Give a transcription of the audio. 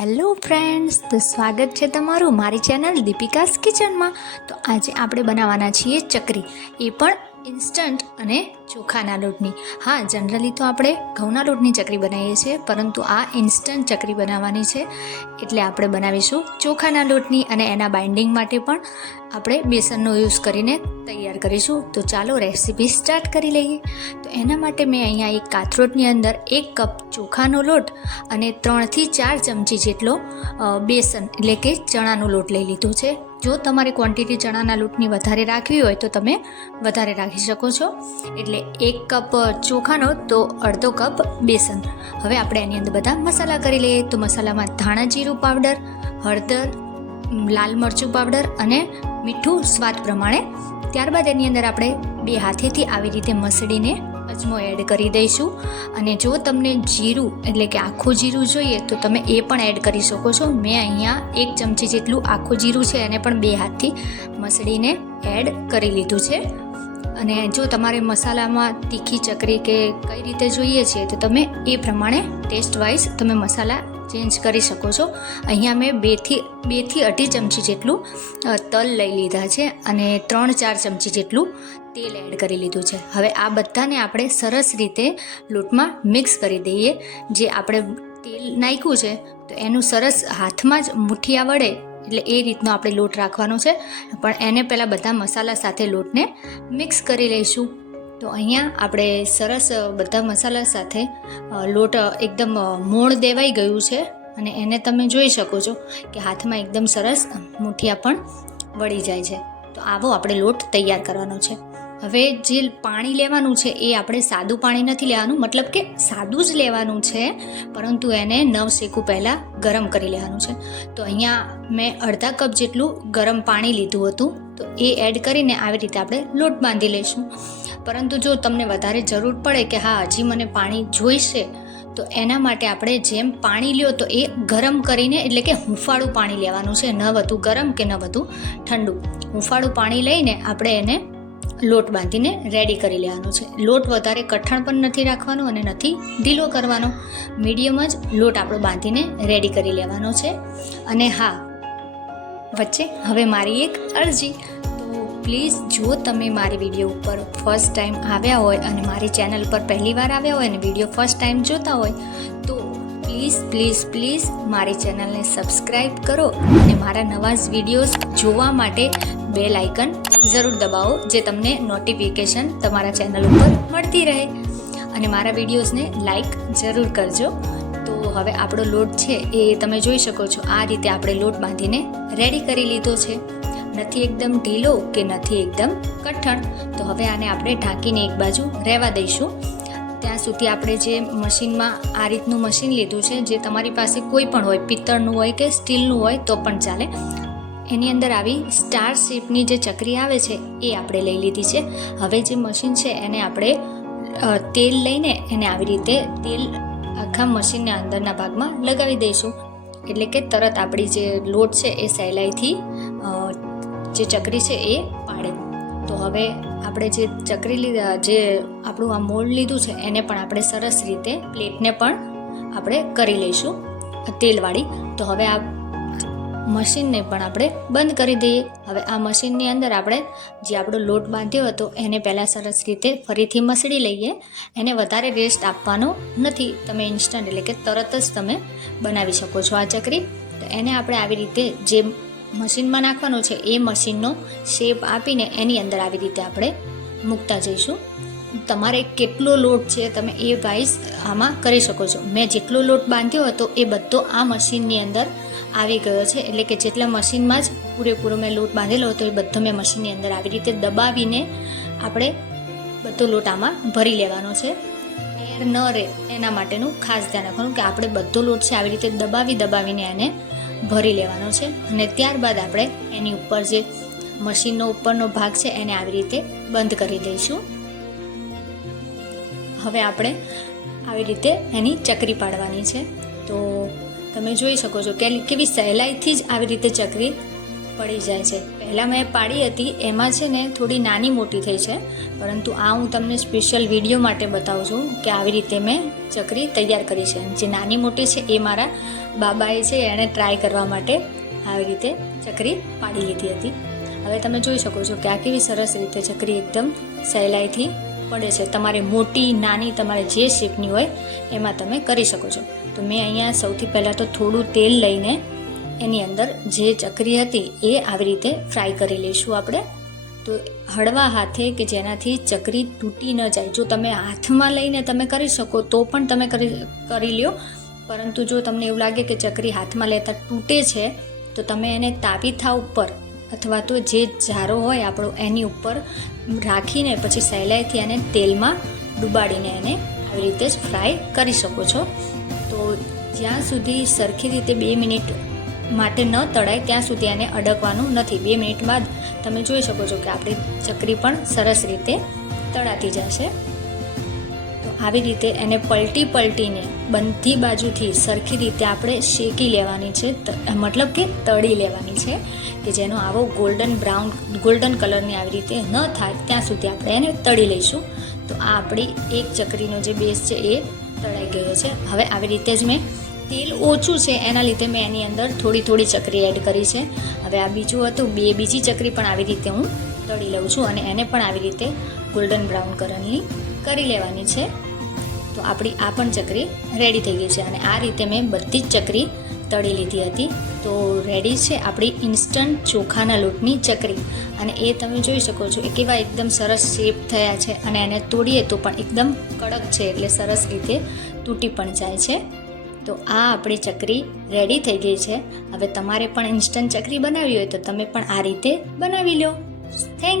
Hello friends, તો સ્વાગત છે તમારું મારી ચેનલ દીપિકાસ કિચનમાં. તો આજે આપણે બનાવવાના છીએ ચકરી, એ પણ ઇન્સ્ટન્ટ અને ચોખાના લોટની. હા, જનરલી તો આપણે ઘઉંના લોટની ચકરી બનાવીએ છીએ, પરંતુ આ ઇન્સ્ટન્ટ ચકરી બનાવવાની છે એટલે આપણે બનાવીશું ચોખાના લોટની, અને એના બાઇન્ડિંગ માટે પણ આપણે બેસનનો યુઝ કરીને તૈયાર કરીશું. તો ચાલો રેસીપી સ્ટાર્ટ કરી લઈએ. તો એના માટે મેં અહીંયા એક કાથરોટની અંદર 1 કપ ચોખાનો લોટ અને 3 થી 4 ચમચી જેટલો બેસન એટલે કે ચણાનો લોટ લઈ લીધો છે. જો તમારે ક્વોન્ટિટી ચણાના લોટની વધારે રાખવી હોય તો તમે વધારે રાખી શકો છો. એટલે 1 કપ ચોખાનો તો અડધો કપ બેસન. હવે આપણે એની અંદર બધા મસાલા કરી લઈએ. તો મસાલામાં ધાણા જીરું પાવડર, હળદર, લાલ મરચું પાવડર અને મીઠું સ્વાદ પ્રમાણે. ત્યારબાદ એની અંદર આપણે 2 હાથેથી આવી રીતે મસળીને અજમો એડ કરી દઈશું. અને જો તમને જીરું એટલે કે આખું જીરું જોઈએ તો તમે એ પણ એડ કરી શકો છો. મેં અહીંયા 1 ચમચી જેટલું આખું જીરું છે એને પણ 2 હાથથી મસળીને એડ કરી લીધું છે. અને જો તમારે મસાલામાં તીખી ચકરી કે કઈ રીતે જોઈએ છે તો તમે એ પ્રમાણે ટેસ્ટ વાઇઝ તમે મસાલા ચેન્જ કરી શકો છો. અહીંયા મેં 2 થી 2.5 ચમચી જેટલું તલ લઈ લીધા છે અને 3-4 ચમચી જેટલું તેલ એડ કરી લીધું છે. હવે આ બધાને આપણે સરસ રીતે લોટમાં મિક્સ કરી દઈએ. જે આપણે તેલ નાખ્યું છે તો એનું સરસ હાથમાં જ મુઠિયા વડે એટલે એ રીતનો આપણે લોટ રાખવાનો છે, પણ એને પહેલાં બધા મસાલા સાથે લોટને મિક્સ કરી લઈશું. તો અહીંયા આપણે સરસ બધા મસાલા સાથે લોટ એકદમ મોણ દેવાઈ ગયું છે અને એને તમે જોઈ શકો છો કે હાથમાં એકદમ સરસ મુઠિયા પણ વળી જાય છે. તો આવો આપણે લોટ તૈયાર કરવાનો છે. હવે જે પાણી લેવાનું છે એ આપણે સાદું પાણી નથી લેવાનું, મતલબ કે સાદું જ લેવાનું છે, પરંતુ એને નવશેકું પહેલાં ગરમ કરી લેવાનું છે. તો અહીંયા મેં અડધા કપ જેટલું ગરમ પાણી લીધું હતું, તો એ એડ કરીને આવી રીતે આપણે લોટ બાંધી લઈશું. પરંતુ જો તમને વધારે જરૂર પડે કે હા હજી મને પાણી જોઈશે, તો એના માટે આપણે જેમ પાણી લ્યો તો એ ગરમ કરીને એટલે કે હૂંફાળું પાણી લેવાનું છે, ન વધુ ગરમ કે ન વધુ ઠંડુ. હૂંફાળું પાણી લઈને આપણે એને લોટ બાંધીને રેડી કરી લેવાનો છે. લોટ વધારે કઠણ પણ નથી રાખવાનો અને નથી ઢીલો કરવાનો, મીડિયમ જ લોટ આપણો બાંધીને રેડી કરી લેવાનો છે. અને હા, વચ્ચે હવે મારી એક અરજી, તો પ્લીઝ જો તમે મારી વિડીયો ઉપર ફર્સ્ટ ટાઈમ આવ્યા હોય અને મારી ચેનલ પર પહેલી વાર આવ્યા હોય અને વિડીયો ફર્સ્ટ ટાઈમ જોતા હોય તો પ્લીઝ મારી ચેનલને સબસ્ક્રાઈબ કરો અને મારા નવા જ વિડીયોઝ જોવા માટે બેલ આઇકન જરૂર દબાવો, જે તમને નોટિફિકેશન તમારા ચેનલ ઉપર મળતી રહે. અને મારા વિડીયોઝને લાઈક જરૂર કરજો. તો હવે આપણો લોટ છે એ તમે જોઈ શકો છો, આ રીતે આપણે લોટ બાંધીને રેડી કરી લીધો છે. નથી એકદમ ઢીલો કે નથી એકદમ કઠણ. તો હવે આને આપણે ઢાંકીને એક બાજુ રહેવા દઈશું. ત્યાં સુધી આપણે જે મશીનમાં આ રીતનું મશીન લીધું છે, જે તમારી પાસે કોઈ પણ હોય, પિત્તળનું હોય કે સ્ટીલનું હોય તો પણ ચાલે. એની અંદર આવી સ્ટાર શેપની જે ચકરી આવે છે એ આપણે લઈ લીધી છે. હવે જે મશીન છે એને આપણે તેલ લઈને એને આવી રીતે તેલ આખા મશીનના અંદરના ભાગમાં લગાવી દઈશું, એટલે કે તરત આપણી જે લોટ છે એ સહેલાઈથી જે ચકરી છે એ પાડે. તો હવે આપણે જે ચકરી લીધા, જે આપણું આ મોલ્ડ લીધું છે એને પણ આપણે સરસ રીતે પ્લેટને પણ આપણે કરી લઈશું તેલવાળી. તો હવે આ મશીનને પણ આપણે બંધ કરી દઈએ. હવે આ મશીનની અંદર આપણે જે આપણો લોટ બાંધ્યો હતો એને પહેલાં સરસ રીતે ફરીથી મસળી લઈએ. એને વધારે રેસ્ટ આપવાનો નથી, તમે ઇન્સ્ટન્ટ એટલે કે તરત જ તમે બનાવી શકો છો આ ચકરી. તો એને આપણે આવી રીતે જે મશીનમાં નાખવાનો છે એ મશીનનો શેપ આપીને એની અંદર આવી રીતે આપણે મૂકતા જઈશું. તમારે કેટલો લોટ છે તમે એ વાઇઝ આમાં કરી શકો છો. મેં જેટલો લોટ બાંધ્યો હતો એ બધો આ મશીનની અંદર આવી ગયો છે, એટલે કે જેટલા મશીનમાં જ પૂરેપૂરો મેં લોટ બાંધેલો હતો એ બધો મેં મશીનની અંદર આવી રીતે દબાવીને આપણે બધો લોટ આમાં ભરી લેવાનો છે. એર ન રહે એના માટેનું ખાસ ધ્યાન રાખવાનું કે આપણે બધો લોટ છે આવી રીતે દબાવીને એને ભરી લેવાનો છે. અને ત્યારબાદ આપણે એની ઉપર જે મશીનનો ઉપરનો ભાગ છે એને આવી રીતે બંધ કરી દઈશું. હવે આપણે આવી રીતે એની ચકરી પાડવાની છે. તો તમે જોઈ શકો છો કે કેવી સહેલાઈથી જ આવી રીતે ચકરી પડી જાય છે. પહેલાં મેં પાડી હતી એમાં છે ને થોડી નાની મોટી થઈ છે, પરંતુ આ હું તમને સ્પેશિયલ વિડીયો માટે બતાવું છું કે આવી રીતે મેં ચકરી તૈયાર કરી છે. જે નાની મોટી છે એ મારા બાબાએ છે એણે ટ્રાય કરવા માટે આવી રીતે ચકરી પાડી લીધી હતી. હવે તમે જોઈ શકો છો કે આ કેવી સરસ રીતે ચકરી એકદમ સહેલાઈથી પડે છે. તમારે મોટી નાની તમારે જે શેપની હોય એમાં તમે કરી શકો છો. તો મેં અહીંયા સૌથી પહેલાં તો થોડું તેલ લઈને એની અંદર જે ચકરી હતી એ આવી રીતે ફ્રાય કરી લઈશું આપણે. તો હળવા હાથે કે જેનાથી ચકરી તૂટી ન જાય. જો તમે હાથમાં લઈને તમે કરી શકો તો પણ તમે કરી લ્યો, પરંતુ જો તમને એવું લાગે કે ચકરી હાથમાં લેતા તૂટે છે તો તમે એને તાવીથા ઉપર અથવા તો જે જારો હોય આપણો એની ઉપર રાખીને પછી સહેલાઈથી એને તેલમાં ડુબાડીને એને આવી રીતે જ ફ્રાય કરી શકો છો. તો જ્યાં સુધી સરખી રીતે 2 મિનિટ માટે ન તળાય ત્યાં સુધી એને અડકવાનું નથી. 2 મિનિટ બાદ તમે જોઈ શકો છો કે આપણી ચકરી પણ સરસ રીતે તળાતી જશે. તો આવી રીતે એને પલટીને બધી બાજુથી સરખી રીતે આપણે શેકી લેવાની છે, મતલબ કે તળી લેવાની છે, કે જેનો આવો ગોલ્ડન કલરની આવી રીતે ન થાય ત્યાં સુધી આપણે એને તળી લઈશું. તો આ આપણી એક ચકરીનો જે બેઝ છે એ તળાઈ ગયો છે. હવે આવી રીતે જ મેં તેલ ઓછું છે એના લીધે મેં એની અંદર થોડી ચકરી એડ કરી છે. હવે આ બીજું હતું, બીજી ચકરી પણ આવી રીતે હું તળી લઉં છું અને એને પણ આવી રીતે ગોલ્ડન બ્રાઉન કલરની કરી લેવાની છે. તો આપણી આ પણ ચકરી રેડી થઈ ગઈ છે અને આ રીતે મેં બધી જ ચકરી તળી લીધી હતી. તો રેડી છે આપણી ઇન્સ્ટન્ટ ચોખાના લોટની ચકરી. અને એ તમે જોઈ શકો છો એ કેવા એકદમ સરસ શેપ થયા છે અને એને તોડીએ તો પણ એકદમ કડક છે, એટલે સરસ રીતે તૂટી પણ જાય છે. તો આ આપણી ચકરી રેડી થઈ ગઈ છે. હવે તમારે પણ ઇન્સ્ટન્ટ ચકરી બનાવવી હોય તો તમે પણ આ રીતે બનાવી લો. Thank you.